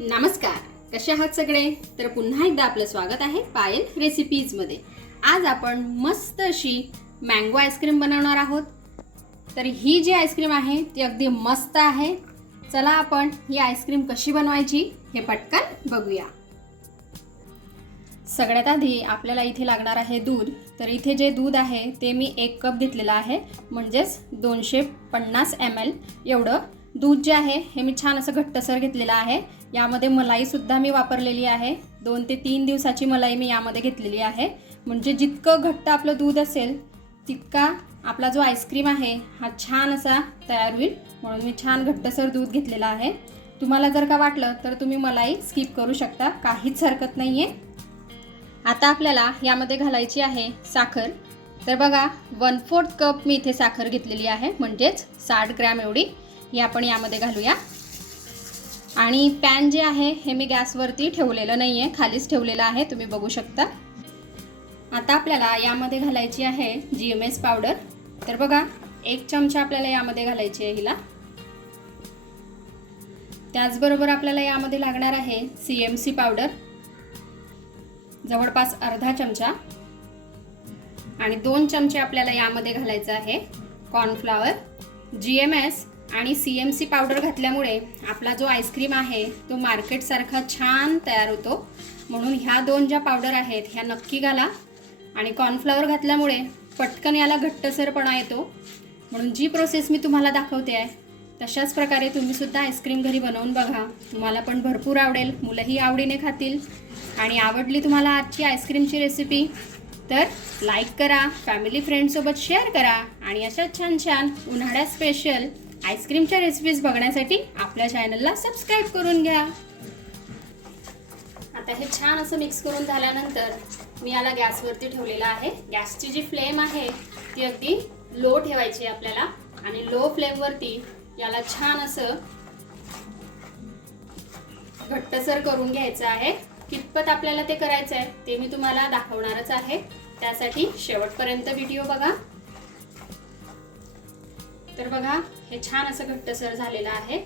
नमस्कार, कसे आहात सगळे? तर पुन्हा एकदा आपलं स्वागत आहे पायल रेसिपीजमध्ये। आज आपण मस्त अशी मँगो आईस्क्रीम बनवणार आहोत। तर ही जी आईस्क्रीम आहे ती अगदी मस्त आहे। चला आपण ही आईस्क्रीम कशी बनवायची हे पटकन बघूया। सगळ्यात आधी आपल्याला इथे लागणार आहे दूध। तर इथे जे दूध आहे ते मी 1 कप घेतलेला आहे, म्हणजेच 250 ml एवढं दूध जे आहे हे मी छान असं घट्टसर घेतलेलं आहे। यामध्ये मलाई सुद्धा मी वापरलेली आहे। 2 ते 3 दिवसाची मलाई मी यामध्ये घेतलेली आहे। म्हणजे जितकं घट्ट आपलं दूध असेल तितका आपला जो आईस्क्रीम आहे हा छान असा तयार होईल, म्हणून मी छान घट्टसर दूध घेतलेला आहे। तुम्हाला जर का वाटलं तर तुम्ही मलाई स्किप करू शकता, काहीच हरकत नाहीये। आता आपल्याला यामध्ये घालायची आहे साखर। तर बघा 1/4 कप मी इथे साखर घेतलेली आहे, म्हणजेच 60 ग्रॅम एवढी ही आपण यामध्ये घालूया। आणि पॅन जे आहे हे मी गॅसवरती ठेवलेलं नाहीये, खालीच ठेवलेलं आहे, तुम्ही बघू शकता। आता आपल्याला यामध्ये घालायची आहे GMS पावडर। तर बघा 1 चमचा आपल्याला यामध्ये घालायची आहे हिला। त्याचबरोबर आपल्याला यामध्ये लागणार आहे CMC पावडर, जवळपास अर्धा चमचा। आणि 2 चमचे आपल्याला यामध्ये घालायचं आहे कॉर्नफ्लॉवर। GMS आणि CMC पावडर घातल्यामुळे आपला जो आईस्क्रीम आहे तो मार्केट सारखा छान तयार होतो, म्हणून ह्या 2 ज्या पावडर आहेत ह्या नक्की घाला। आणि कॉर्नफ्लॉवर घातल्यामुळे पटकन याला घट्टसरपणा येतो, म्हणून जी प्रोसेस मी तुम्हाला दाखवते आहे तशाच प्रकारे तुम्ही सुद्धा आईस्क्रीम घरी बनवून बघा, तुम्हाला पण भरपूर आवडेल, मुलंही आवडीने खातील। आणि आवडली तुम्हाला आजची आईस्क्रीमची रेसिपी तर लाईक करा, फॅमिली फ्रेंड्ससोबत शेअर करा आणि अशा छान छान उन्हाळ्यात स्पेशल आईस्क्रीमच्या रेसिपीज बघण्यासाठी आपल्या चॅनलला सबस्क्राईब करून घ्या। आता हे छान असं मिक्स करून झाल्यानंतर मी याला गॅसवरती ठेवलेला आहे। गॅसची जी फ्लेम आहे ती अगदी लो ठेवायची आहे आपल्याला, आणि लो फ्लेमवरती याला छान असं घट्टसर करून घ्यायचं आहे। कितपत आपल्याला ते करायचं आहे ते मी तुम्हाला दाखवणारच आहे, त्यासाठी शेवटपर्यंत व्हिडिओ बघा। तर बघा हे छान असं घट्टसर झालेलं आहे।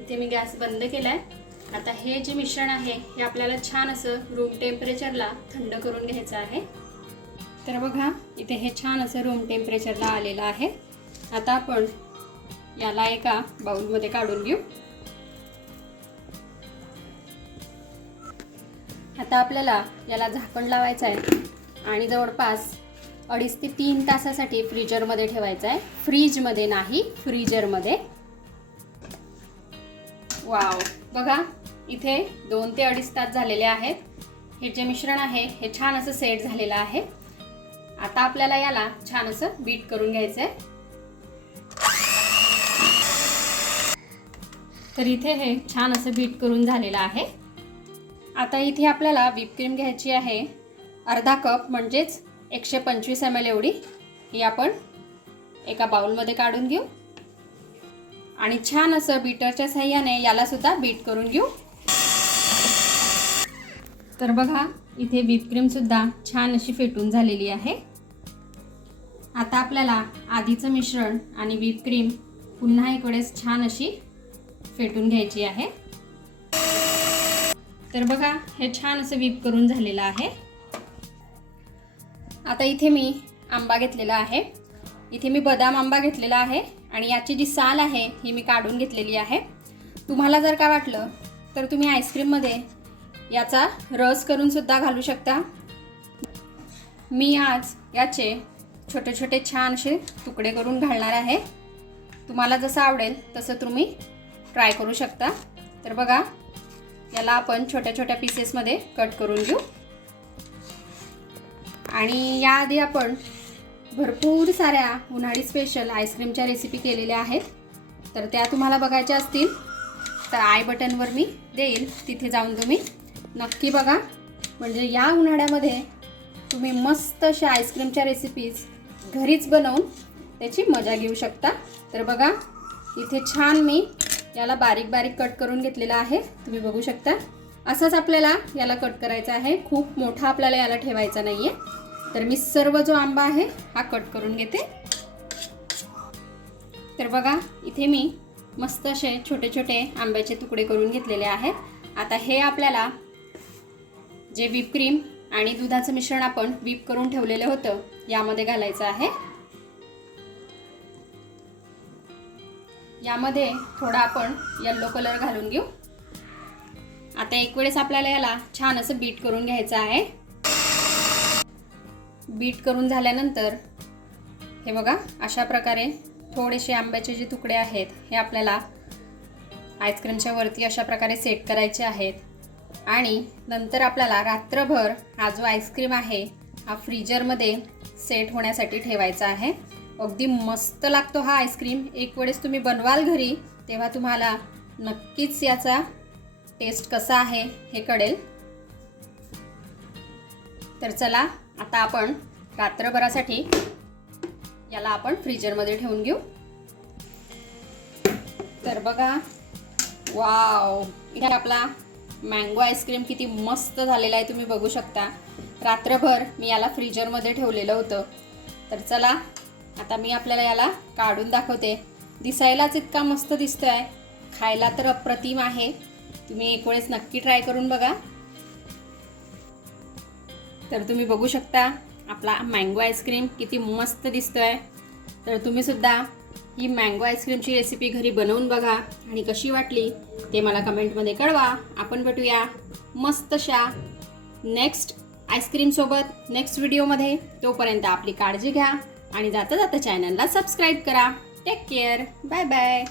इथे मी गॅस बंद केलाय। आता हे जे मिश्रण आहे हे आपल्याला छान असं रूम टेम्परेचरला थंड करून घ्यायचं आहे। तर बघा इथे हे छान असं रूम टेम्परेचरला आलेलं आहे। आता आपण याला एका बाउलमध्ये काढून घेऊ। आता आपल्याला याला झाकण लावायचं आहे आणि जवळपास 2.5 ते 3 तासासाठी फ्रीजरमध्ये ठेवायचं आहे। फ्रीजमध्ये नाही, फ्रीजरमध्ये। वाव, बघा इथे 2 ते 2.5 तास झालेले आहेत। हे जे मिश्रण आहे हे छान असं सेट झालेलं आहे। आता आपल्याला याला छान असं बीट करून घ्यायचं आहे। तर इथे हे छान असं बीट करून झालेलं आहे। आता इथे आपल्याला व्हिप क्रीम घ्यायची आहे अर्धा कप, म्हणजेच 125 ml एवढी। ही आपण एका बाउलमध्ये काढून घेऊ आणि छान असं बीटरच्या साहाय्याने याला सुद्धा बीट करून घेऊ। तर बघा इथे व्हिप क्रीम सुद्धा छान अशी फेटून झालेली आहे। आता आपल्याला आधीचं मिश्रण आणि व्हिप क्रीम पुन्हा एक वेळेस छान अशी फेटून घ्यायची आहे। तर बघा हे छान असं व्हिप करून झालेलं आहे। आता इथे मी आंबा घेतलेला आहे। इथे मी बदाम आंबा घेतलेला आहे आणि याची जी साल आहे ही मी काढून घेतलेली आहे। तुम्हाला जर का वाटलं तर तुम्ही आईस्क्रीममध्ये याचा रस करून सुद्धा घालू शकता। मी आज याचे छोटे छोटे छान असे तुकडे करून घालणार आहे। तुम्हाला जसं आवडेल तसं तुम्ही ट्राय करू शकता। तर बघा याला आपण छोट्या छोट्या पीसेसमध्ये कट करून घेऊ। आणि याआधी आपण भरपूर साऱ्या उन्हाळी स्पेशल आईस्क्रीमच्या रेसिपी केलेल्या आहेत, तर त्या तुम्हाला बघायच्या असतील तर आय बटनवर मी देईल, तिथे जाऊन तुम्ही नक्की बघा। म्हणजे या उन्हाळ्यामध्ये तुम्ही मस्त अशा आईस्क्रीमच्या रेसिपीज घरीच बनवून त्याची मजा घेऊ शकता। तर बघा इथे छान मी याला बारीक बारीक कट करून घेतलेला आहे, तुम्ही बघू शकता। असंच आपल्याला याला कट करायचं आहे, खूप मोठा आपल्याला याला ठेवायचा नाहीये। तर मी सर्व जो आंबा आहे हा कट करून घेते। तर बघा इथे मी मस्त असे छोटे छोटे आंब्याचे तुकडे करून घेतलेले आहेत। आता हे आपल्याला जे व्हिप क्रीम आणि दुधाचं मिश्रण आपण व्हिप करून ठेवलेलं होतं यामध्ये घालायचं आहे। यामध्ये थोडा आपण येलो कलर घालून घेऊ। आता एक वेळेस आपल्याला याला छान असं बीट करून घ्यायचं आहे। बीट करून झाल्यानंतर हे बघा अशा प्रकारे थोडेसे आंब्याचे जे तुकडे आहेत हे आपल्याला आईस्क्रीमच्या वरती अशा प्रकारे सेट करायचे आहेत आणि नंतर आपल्याला रात्रभर हा जो आईस्क्रीम आहे हा फ्रीजरमध्ये सेट होण्यासाठी ठेवायचा आहे। अगदी मस्त लागतो हा आईस्क्रीम। एक वेळेस तुम्ही बनवाल घरी तेव्हा तुम्हाला नक्कीच याचा टेस्ट कसा आहे हे कळेल। तर चला आता आपण रात्रभरासाठी याला आपण फ्रीजरमध्ये ठेवून घेऊ। तर बघा वाव, इथे आपला मँगो आईस्क्रीम किती मस्त झालेला आहे तुम्ही बघू शकता। रात्रभर मी याला फ्रीजरमध्ये ठेवलेलं होतं। तर चला आता मी आपल्याला याला काढून दाखवते। दिसायलाच इतका मस्त दिसतोय, खायला तर अप्रतिम आहे। तुम्ही एक वेळेस नक्की ट्राय करून बघा। तर तुम्ही बघू शकता आपला मँगो आईस्क्रीम किती मस्त दिसतोय। तर तुम्ही सुद्धा ही मँगो आईस्क्रीमची रेसिपी घरी बनवून बघा आणि कशी वाटली ते मला कमेंटमध्ये कळवा। आपण भेटूया मस्तशा नेक्स्ट आईस्क्रीम सोबत नेक्स्ट व्हिडिओमध्ये। तोपर्यंत आपली काळजी घ्या आणि जाता जाता चॅनलला सबस्क्राईब करा। Take care, bye bye.